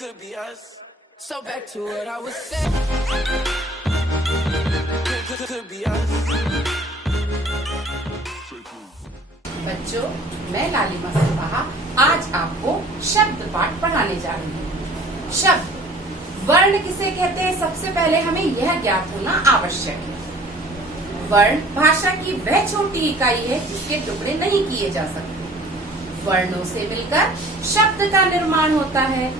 could be us. So back to what I was saying. Could be us. बच्चों, मैं लालिमा सिपाहा आज आपको शब्द पाठ पढ़ाने जा रही हूँ। शब्द वर्ण किसे कहते हैं, सबसे पहले हमें यह ज्ञात होना आवश्यक है। वर्ण भाषा की वह छोटी इकाई है जिसके टुकड़े नहीं किए जा सकते। वर्णों से मिलकर शब्द का निर्माण होता है।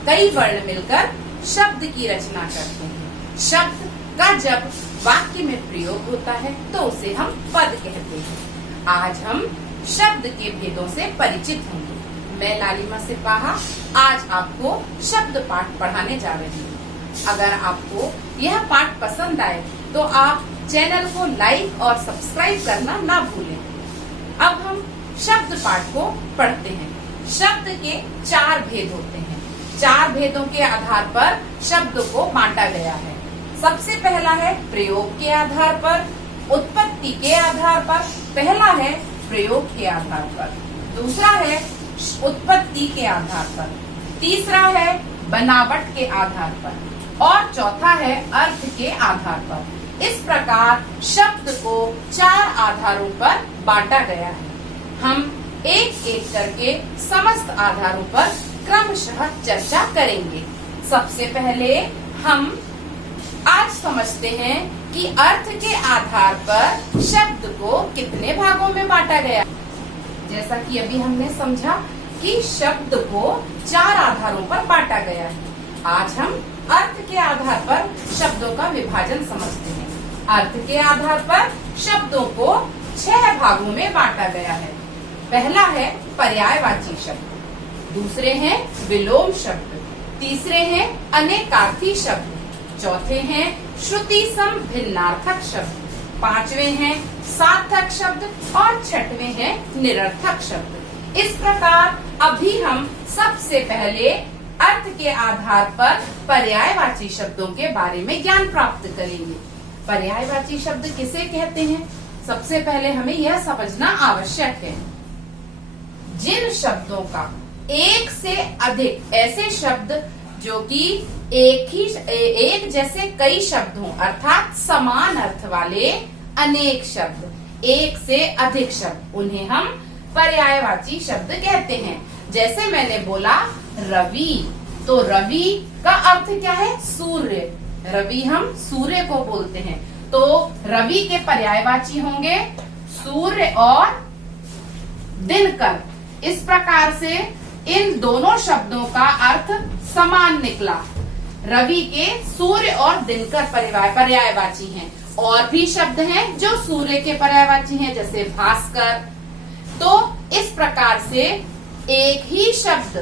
कई वर्ण मिलकर शब्द की रचना करते हैं। शब्द का जब वाक्य में प्रयोग होता है तो उसे हम पद कहते हैं। आज हम शब्द के भेदों से परिचित होंगे। मैं लालिमा सिपाहा आज आपको शब्द पाठ पढ़ाने जा रही हूँ। अगर आपको यह पाठ पसंद आए तो आप चैनल को लाइक और सब्सक्राइब करना ना भूलें। अब हम शब्द पाठ को पढ़ते हैं। शब्द के 4 भेद होते हैं। 4 भेदों के आधार पर शब्द को बांटा गया है। सबसे पहला है प्रयोग के आधार पर, उत्पत्ति के आधार पर। पहला है प्रयोग के आधार पर, दूसरा है उत्पत्ति के आधार पर, तीसरा है बनावट के आधार पर और चौथा है अर्थ के आधार पर। इस प्रकार शब्द को 4 आधारों पर बांटा गया है। हम एक एक करके समस्त आधारों पर क्रमशः चर्चा करेंगे। सबसे पहले हम आज समझते हैं कि अर्थ के आधार पर शब्द को कितने भागों में बांटा गया। जैसा कि अभी हमने समझा कि शब्द को 4 आधारों पर बांटा गया है। आज हम अर्थ के आधार पर शब्दों का विभाजन समझते हैं। अर्थ के आधार पर शब्दों को 6 भागों में बांटा गया है। पहला है पर्यायवाची शब्द, दूसरे हैं विलोम शब्द, तीसरे हैं अनेकार्थी शब्द, चौथे हैं श्रुति सम भिन्नार्थक शब्द, 5वें हैं सार्थक शब्द और 6वें हैं निरर्थक शब्द। इस प्रकार अभी हम सबसे पहले अर्थ के आधार पर पर्यायवाची शब्दों के बारे में ज्ञान प्राप्त करेंगे। पर्यायवाची शब्द किसे कहते हैं, सबसे पहले हमें यह समझना आवश्यक है। जिन शब्दों का एक से अधिक ऐसे शब्द जो कि एक जैसे कई शब्द हों, अर्थात समान अर्थ वाले अनेक शब्द, एक से अधिक शब्द, उन्हें हम पर्यायवाची शब्द कहते हैं। जैसे मैंने बोला रवि, तो रवि का अर्थ क्या है, सूर्य। रवि हम सूर्य को बोलते हैं, तो रवि के पर्यायवाची होंगे सूर्य और दिनकर। इस प्रकार से इन दोनों शब्दों का अर्थ समान निकला। रवि के सूर्य और दिनकर पर्यायवाची हैं। और भी शब्द हैं जो सूर्य के पर्यायवाची हैं, जैसे भास्कर। तो इस प्रकार से एक ही शब्द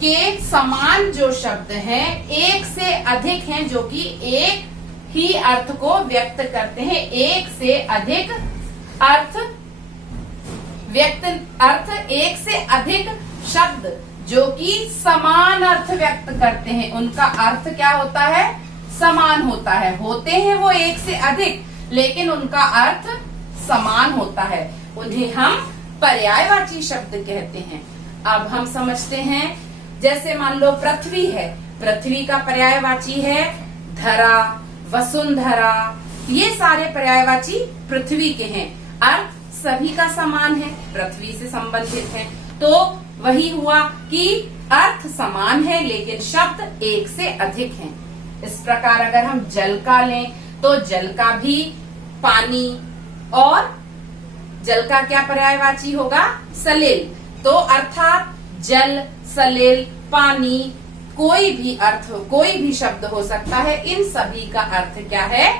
के समान जो शब्द हैं, एक से अधिक हैं जो कि एक ही अर्थ को व्यक्त करते हैं। एक से अधिक एक से अधिक शब्द जो कि समान अर्थ व्यक्त करते हैं, उनका अर्थ क्या होता है, समान होता है। होते हैं वो एक से अधिक, लेकिन उनका अर्थ समान होता है। उन्हें हम पर्यायवाची शब्द कहते हैं। अब हम समझते हैं, जैसे मान लो पृथ्वी है, पृथ्वी का पर्यायवाची है धरा, वसुंधरा। ये सारे पर्यायवाची पृथ्वी के हैं। अर्थ सभी का समान है, पृथ्वी से संबंधित है। तो वही हुआ कि अर्थ समान है लेकिन शब्द एक से अधिक हैं। इस प्रकार अगर हम जल का लें तो जल का भी पानी, और जल का क्या पर्यायवाची होगा, सलिल। तो अर्थात जल, सलिल, पानी, कोई भी अर्थ, कोई भी शब्द हो सकता है। इन सभी का अर्थ क्या है,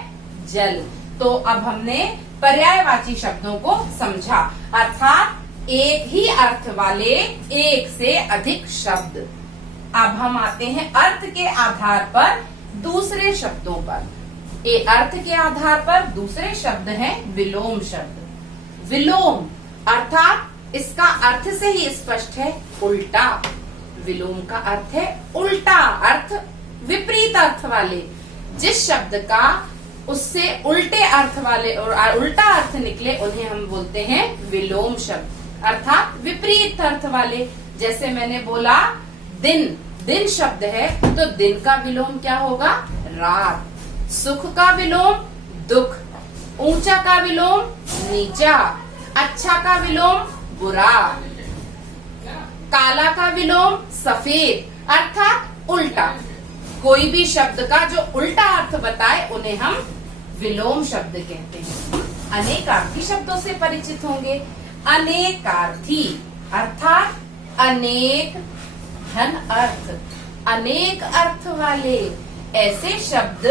जल। तो अब हमने पर्यायवाची शब्दों को समझा, अर्थात एक ही अर्थ वाले एक से अधिक शब्द। अब हम आते हैं अर्थ के आधार पर दूसरे शब्दों पर। अर्थ के आधार पर दूसरे शब्द हैं विलोम शब्द। विलोम अर्थात इसका अर्थ से ही स्पष्ट है, उल्टा। विलोम का अर्थ है उल्टा अर्थ, विपरीत अर्थ वाले। जिस शब्द का उससे उल्टे अर्थ वाले और उल्टा अर्थ निकले उन्हें हम बोलते हैं विलोम शब्द, अर्थात विपरीत अर्थ वाले। जैसे मैंने बोला दिन, दिन शब्द है तो दिन का विलोम क्या होगा? रात। सुख का विलोम दुख, ऊंचा का विलोम नीचा, अच्छा का विलोम बुरा, काला का विलोम सफेद अर्थात उल्टा। कोई भी शब्द का जो उल्टा अर्थ बताए उन्हें हम विलोम शब्द कहते हैं। अनेकार्थी शब्दों से परिचित होंगे। अनेकार्थी अर्थात अनेक धन अर्थ, अनेक अर्थ वाले ऐसे शब्द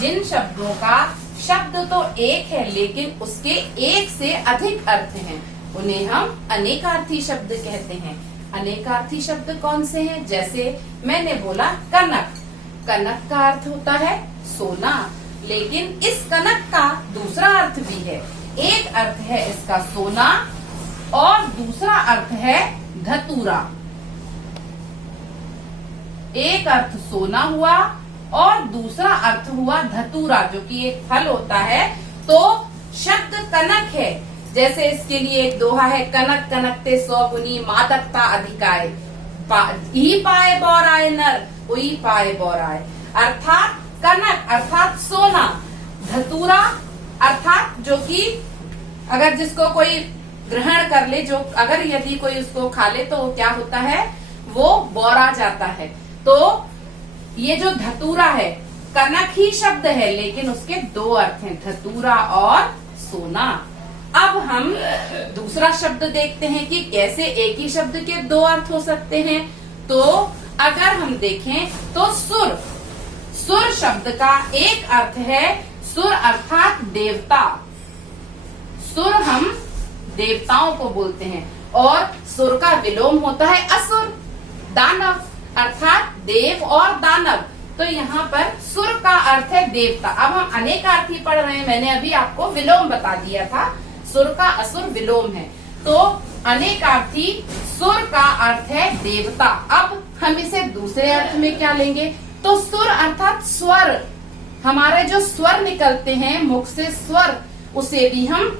जिन शब्दों का शब्द तो एक है लेकिन उसके एक से अधिक अर्थ हैं, उन्हें हम अनेकार्थी शब्द कहते हैं। अनेकार्थी शब्द कौन से हैं? जैसे मैंने बोला कनक, कनक का अर्थ होता है सोना, लेकिन इस कनक का दूसरा अर्थ भी है। एक अर्थ है इसका सोना और दूसरा अर्थ है धतूरा। एक अर्थ सोना हुआ और दूसरा अर्थ हुआ धतूरा, जो कि एक फल होता है। तो शब्द कनक है, जैसे इसके लिए एक दोहा है, कनक कनकते सौ गुनी मादकता अधिकाय, ही पाए बौराए नर उही पाए बौराए। अर्थात कनक अर्थात सोना, धतूरा अर्थात जो कि अगर जिसको कोई ग्रहण कर ले, जो अगर यदि कोई उसको खा ले तो क्या होता है? वो बौरा जाता है। तो ये जो धतूरा है कनक ही शब्द है लेकिन उसके दो अर्थ हैं, धतूरा और सोना। अब हम दूसरा शब्द देखते हैं कि कैसे एक ही शब्द के दो अर्थ हो सकते हैं। तो अगर हम देखें तो सुर, सुर शब्द का एक अर्थ है सुर अर्थात देवता। सुर हम देवताओं को बोलते हैं और सुर का विलोम होता है असुर, दानव अर्थात देव और दानव। तो यहाँ पर सुर का अर्थ है देवता। अब हम अनेकार्थी पढ़ रहे हैं, मैंने अभी आपको विलोम बता दिया था, सुर का असुर विलोम है। तो अनेकार्थी सुर का अर्थ है देवता। अब हम इसे दूसरे अर्थ में क्या लेंगे? तो सुर अर्थात स्वर, हमारे जो स्वर निकलते हैं मुख से स्वर, उसे भी हम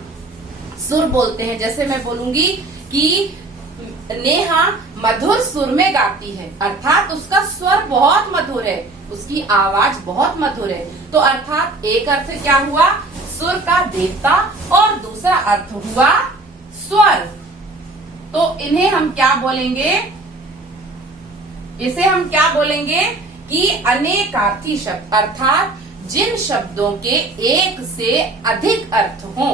सुर बोलते हैं। जैसे मैं बोलूंगी कि नेहा मधुर सुर में गाती है, अर्थात उसका स्वर बहुत मधुर है, उसकी आवाज बहुत मधुर है। तो अर्थात एक अर्थ क्या हुआ? सुर का देवता और दूसरा अर्थ हुआ स्वर। तो इन्हें हम क्या बोलेंगे? इसे हम क्या बोलेंगे कि अनेकार्थी शब्द, अर्थात जिन शब्दों के एक से अधिक अर्थ हों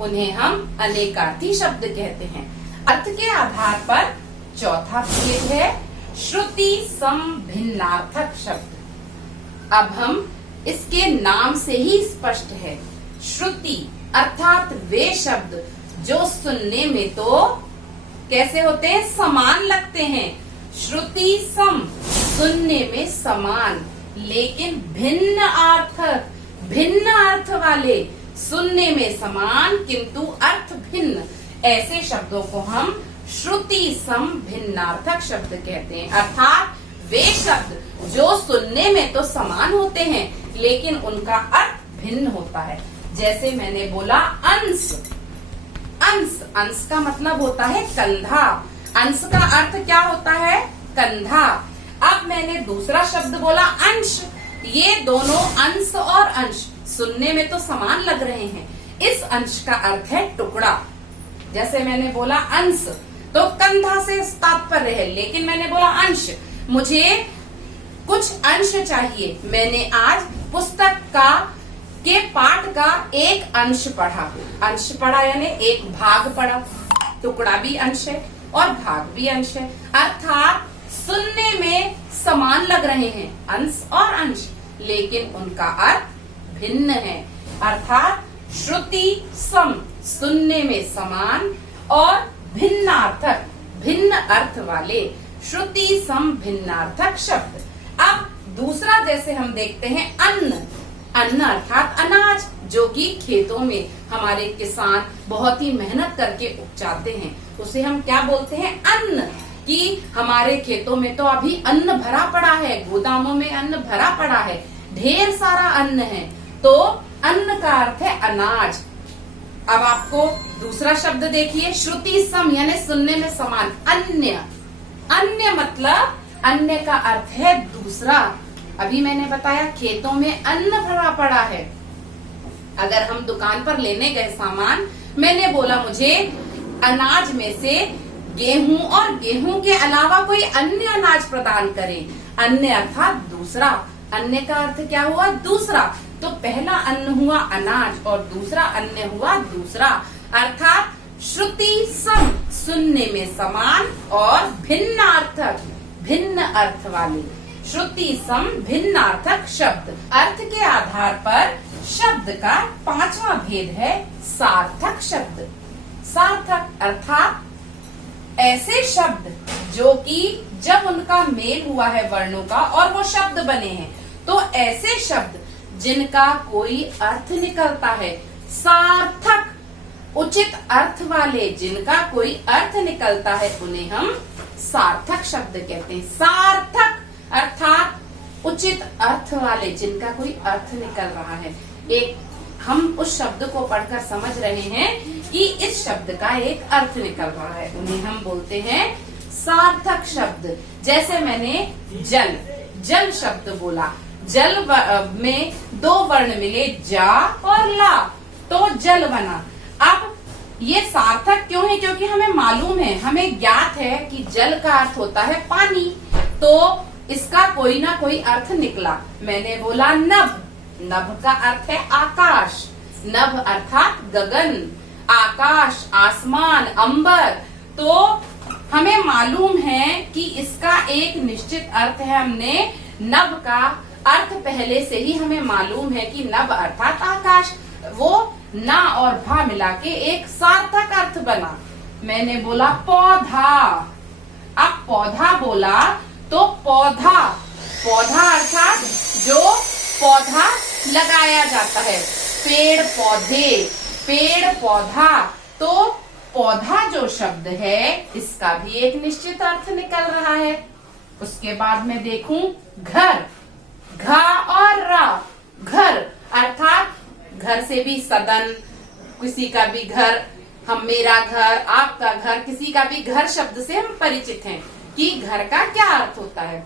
उन्हें हम अनेकार्थी शब्द कहते हैं। अर्थ के आधार पर चौथा भेद है श्रुति सम भिन्नार्थक शब्द। अब हम इसके नाम से ही स्पष्ट है, श्रुति अर्थात वे शब्द जो सुनने में तो कैसे होते हैं? समान लगते हैं। श्रुति सम सुनने में समान लेकिन भिन्न अर्थक, भिन्न अर्थ वाले, सुनने में समान किंतु अर्थ भिन्न, ऐसे शब्दों को हम श्रुति सम भिन्नार्थक शब्द कहते हैं। अर्थात वे शब्द जो सुनने में तो समान होते हैं लेकिन उनका अर्थ भिन्न होता है। जैसे मैंने बोला अंश, अंश, अंश का मतलब होता है कंधा, अंश का अर्थ क्या होता है? कंधा। अब मैंने दूसरा शब्द बोला अंश, ये दोनों अंश और अंश सुनने में तो समान लग रहे हैं, इस अंश का अर्थ है टुकड़ा। जैसे मैंने बोला अंश तो कंधा से तात्पर्य है, लेकिन मैंने बोला अंश, मुझे कुछ अंश चाहिए। मैंने आज पुस्तक का के पाठ का एक अंश पढ़ा, अंश पढ़ा यानी एक भाग पढ़ा, टुकड़ा भी अंश है और भाग भी अंश है। अर्थात सुनने में समान लग रहे हैं अंश और अंश, लेकिन उनका अर्थ भिन्न है। अर्थात श्रुति सम सुनने में समान और भिन्नार्थक भिन्न अर्थ वाले, श्रुति सम भिन्नार्थक शब्द। अब दूसरा जैसे हम देखते हैं अन्न, अन्न अर्थात अनाज, जो कि खेतों में हमारे किसान बहुत ही मेहनत करके उपजाते हैं, उसे हम क्या बोलते हैं? अन्न। कि हमारे खेतों में तो अभी अन्न भरा पड़ा है, गोदामों में अन्न भरा पड़ा है, ढेर सारा अन्न है, तो अन्न का अर्थ है अनाज। अब आपको दूसरा शब्द देखिए, श्रुति सम यानी सुनने में समान, अन्य, अन्य मतलब अन्य का अर्थ है दूसरा। अभी मैंने बताया खेतों में अन्न भरा पड़ा है। अगर हम दुकान पर लेने गए सामान, मैंने बोला मुझे अनाज में से गेहूं और गेहूं के अलावा कोई अन्य अनाज प्रदान करें। अन्य अर्थात दूसरा। अन्य का अर्थ क्या हुआ? दूसरा। तो पहला अन्न हुआ अनाज और दूसरा अन्य हुआ दूसरा, अर्थात श्रुति सम, सुनने में समान और भिन्नार्थक, भिन्न अर्थ वाले। श्रुति सम भिन्नार्थक शब्द। अर्थ के आधार पर शब्द का पांचवा भेद है सार्थक शब्द। सार्थक अर्थात ऐसे शब्द जो कि जब उनका मेल हुआ है वर्णों का और वो शब्द बने हैं, तो ऐसे शब्द जिनका कोई अर्थ निकलता है। सार्थक, उचित अर्थ वाले, जिनका कोई अर्थ निकलता है, उन्हें हम सार्थक शब्द कहते हैं। सार्थक अर्थात उचित अर्थ वाले, जिनका कोई अर्थ निकल रहा है। एक हम उस शब्द को पढ़कर समझ रहे हैं कि इस शब्द का एक अर्थ निकल रहा है, उन्हें हम बोलते हैं सार्थक शब्द। जैसे मैंने जल, जल शब्द बोला, जल में दो वर्ण मिले, जा और ला, तो जल बना। अब ये सार्थक क्यों है? क्योंकि हमें मालूम है, हमें ज्ञात है कि जल का अर्थ होता है पानी, तो इसका कोई ना कोई अर्थ निकला। मैंने बोला नभ, नभ का अर्थ है आकाश। नभ अर्थात गगन, आकाश, आसमान, अंबर। तो हमें मालूम है कि इसका एक निश्चित अर्थ है। हमने नभ का अर्थ पहले से ही हमें मालूम है कि नभ अर्थात आकाश। वो ना और भा मिला के एक सार्थक अर्थ बना। मैंने बोला पौधा। अब पौधा बोला तो पौधा, पौधा अर्थात जो पौधा लगाया जाता है, पेड़ पौधे, पेड़ पौधा। तो पौधा जो शब्द है, इसका भी एक निश्चित अर्थ निकल रहा है। उसके बाद मैं देखूं घर, घा और रा, घर अर्थात घर से भी सदन, किसी का भी घर, हम, मेरा घर, आपका घर, किसी का भी घर शब्द से हम परिचित हैं कि घर का क्या अर्थ होता है।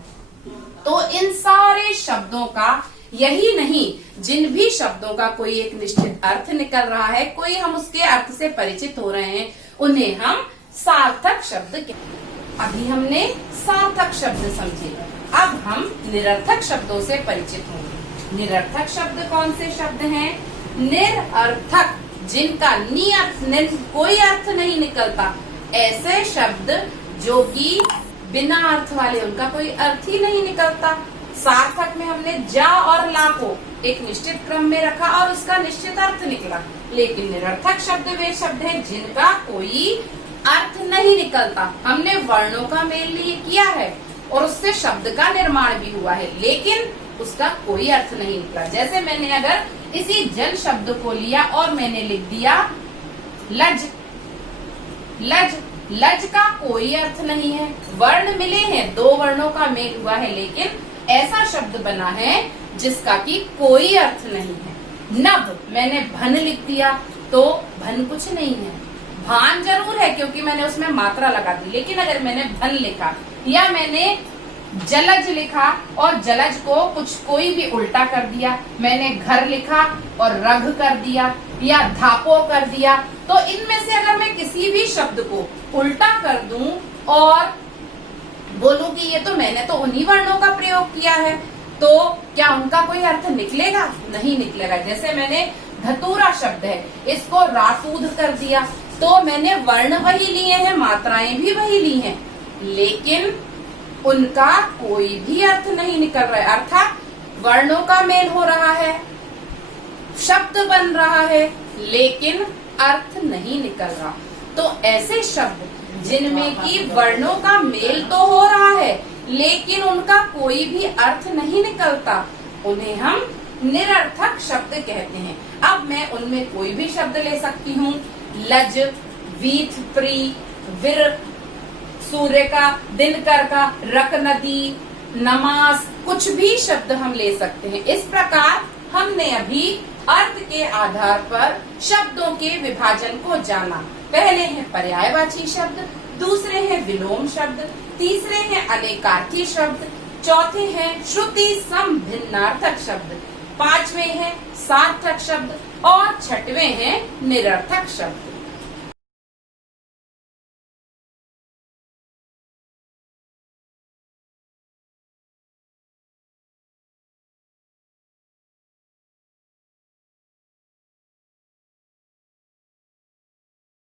तो इन सारे शब्दों का, यही नहीं, जिन भी शब्दों का कोई एक निश्चित अर्थ निकल रहा है, कोई हम उसके अर्थ से परिचित हो रहे हैं, उन्हें हम सार्थक शब्द कहते हैं। अभी हमने सार्थक शब्द समझे, अब हम निरर्थक शब्दों से परिचित होंगे। निरर्थक शब्द कौन से शब्द हैं? निरर्थक, जिनका कोई अर्थ नहीं निकलता, ऐसे शब्द जो कि बिना अर्थ वाले, उनका कोई अर्थ ही नहीं निकलता। सार्थक में हमने जा और ला को एक निश्चित क्रम में रखा और उसका निश्चित अर्थ निकला। लेकिन निरर्थक शब्द वे शब्द हैं जिनका कोई अर्थ नहीं निकलता। हमने वर्णों का मेल लिए किया है और उससे शब्द का निर्माण भी हुआ है, लेकिन उसका कोई अर्थ नहीं निकला। जैसे मैंने अगर इसी जल शब्द को लिया और मैंने लिख दिया लज, लज, लज का कोई अर्थ नहीं है। वर्ण मिले हैं, दो वर्णों का मेल हुआ है, लेकिन ऐसा शब्द बना है जिसका कि कोई अर्थ नहीं है। नभ, मैंने भन लिख दिया तो भन कुछ नहीं है। भान जरूर है क्योंकि मैंने उसमें मात्रा लगा दी, लेकिन अगर मैंने भन लिखा या मैंने जलज लिखा और जलज को कोई भी उल्टा कर दिया, मैंने घर लिखा और रघ कर दिया या धापो कर दिया, तो इनमें से अगर मैं किसी भी शब्द को उल्टा कर दूं और बोलूं कि ये तो मैंने तो उन्हीं वर्णों का प्रयोग किया है, तो क्या उनका कोई अर्थ निकलेगा? नहीं निकलेगा। जैसे मैंने धतूरा शब्द है, इसको रातूध कर दिया, तो मैंने वर्ण वही लिए हैं, मात्राएं भी वही ली हैं, लेकिन उनका कोई भी अर्थ नहीं निकल रहा है। अर्थात वर्णों का मेल हो रहा है, शब्द बन रहा है, लेकिन अर्थ नहीं निकल रहा। तो ऐसे शब्द जिनमें कि वर्णों का मेल तो हो रहा है, लेकिन उनका कोई भी अर्थ नहीं निकलता, उन्हें हम निरर्थक शब्द कहते हैं। अब मैं उनमें कोई भी शब्द ले सकती हूँ, लज, वीथ, प्री, विर, सूर्य का, दिनकर का, रक, नदी, नमाज, कुछ भी शब्द हम ले सकते हैं। इस प्रकार हमने अभी अर्थ के आधार पर शब्दों के विभाजन को जाना। पहले है पर्यायवाची शब्द, दूसरे हैं विलोम शब्द, तीसरे हैं अनेकार्थी शब्द, चौथे हैं श्रुति सम भिन्नार्थक शब्द, पांचवे हैं सार्थक शब्द और छठवें हैं निरर्थक शब्द।